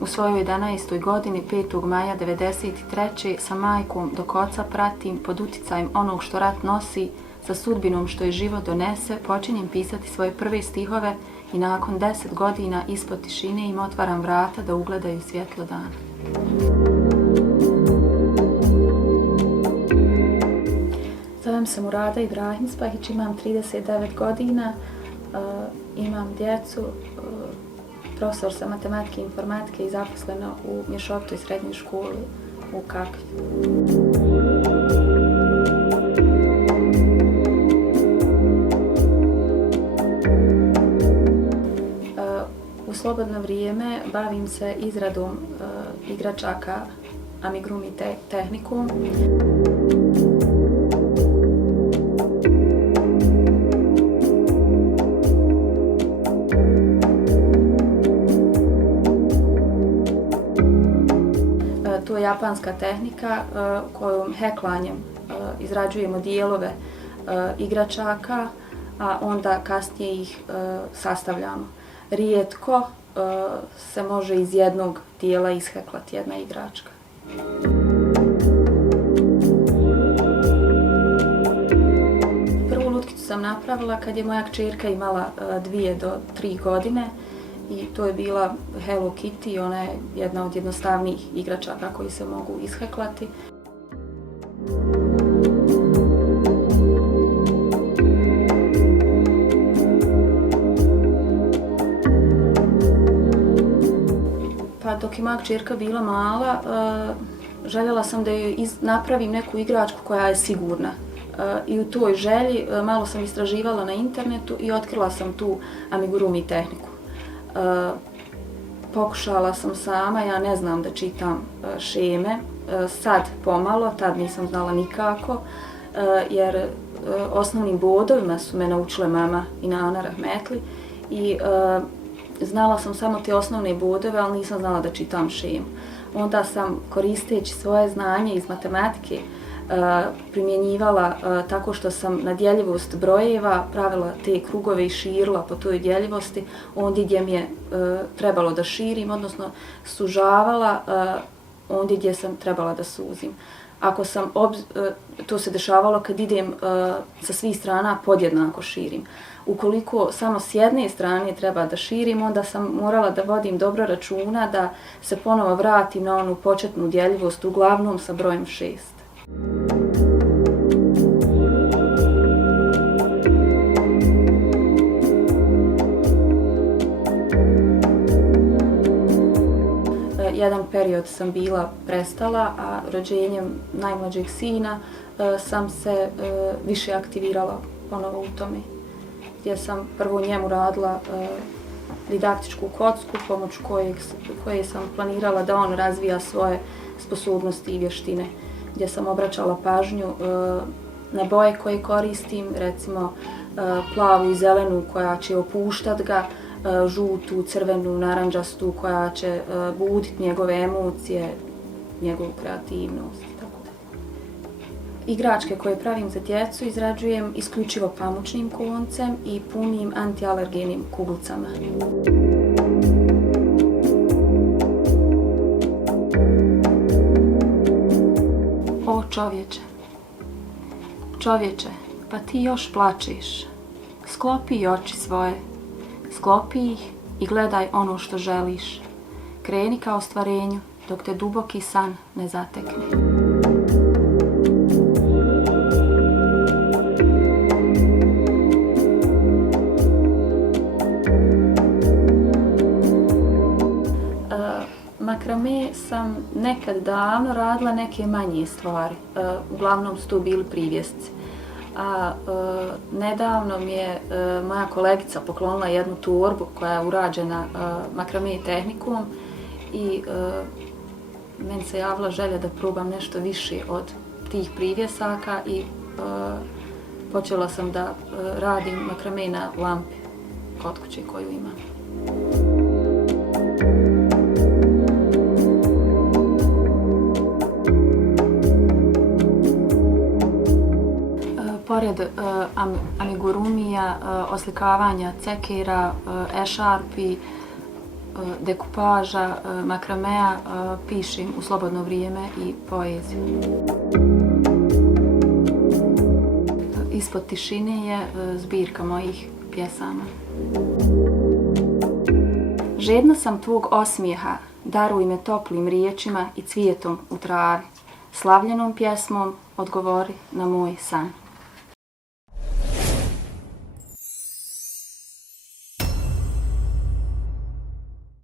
U svojoj 11. godini 5. maja 1993. sa majkom dok oca pratim pod uticajem onog što rat nosi, sa sudbinom što je život donese, počinjem pisati svoje prve stihove i nakon 10 godina ispod tišine im otvaram vrata da ugledaju svjetlo dana. Zovem se Murada Ibrahim Spahić, imam 39 godina, imam djecu, profesor sam matematike i informatike i zaposlena u mješovitoj srednjoj školi u Kakvi. U slobodno vrijeme bavim se izradom igračaka Amigurumi tehnikom. To je japanska tehnika kojom heklanjem izrađujemo dijelove igračaka, a onda kasnije ih sastavljamo. Rijetko se može iz jednog dijela isheklati jedna igračka. Prvu lutkicu sam napravila kad je moja kćerka imala 2 do 3 godine i to je bila Hello Kitty, ona je jedna od jednostavnijih igračaka koji se mogu isheklati. Pa dok je moja kćerka bila mala, željela sam da joj napravim neku igračku koja je sigurna. I u toj želji malo sam istraživala na internetu i otkrila sam tu Amigurumi tehniku. Pokušala sam sama, ja ne znam da čitam šeme, sad pomalo, tad nisam znala nikako, jer osnovnim bodovima su me naučile mama i Nana Rahmetli i znala sam samo te osnovne bodove, ali nisam znala da čitam šemu. Onda sam, koristeći svoje znanje iz matematike, primjenjivala tako što sam na djeljivost brojeva pravila te krugove i širila po toj djeljivosti ondje gdje mi je trebalo da širim, odnosno sužavala ondje gdje sam trebala da suzim. To se dešavalo kad idem sa svih strana podjednako širim. Ukoliko samo s jedne strane treba da širim, onda sam morala da vodim dobro računa da se ponovo vratim na onu početnu djeljivost, uglavnom sa brojem 6. Jedan period sam bila prestala, a rođenjem najmlađeg sina sam se više aktivirala ponovo u tome, gdje sam prvo njemu radila didaktičku kocku, pomoću koje sam planirala da on razvija svoje sposobnosti i vještine, gdje sam obraćala pažnju na boje koje koristim, recimo plavu i zelenu koja će opuštat ga, žutu, crvenu, narandžastu koja će buditi njegove emocije, njegovu kreativnost. Igračke koje pravim za djecu izrađujem isključivo pamučnim koncem i punim antialergenim kuglicama. O čovječe, čovječe, pa ti još plačeš. Sklopi oči svoje, sklopi ih i gledaj ono što želiš. Kreni ka ostvarenju dok te duboki san ne zatekne. Makrame sam nekad davno radila neke manje stvari, uglavnom su to bili privjesci. A nedavno mi je moja kolegica poklonila jednu torbu koja je urađena makrame tehnikom i meni se javila želja da probam nešto više od tih privjesaka i počela sam da radim makrame na lampi kod kuće koju imam. Pored amigurumija, oslikavanja cekera, ešarpi, dekupaža, makramea, pišem u slobodno vrijeme i poeziju. Ispod tišine je zbirka mojih pjesama. Žedna sam tvog osmijeha, daruj me toplim riječima i cvijetom u travi. Slavljenom pjesmom odgovori na moj san.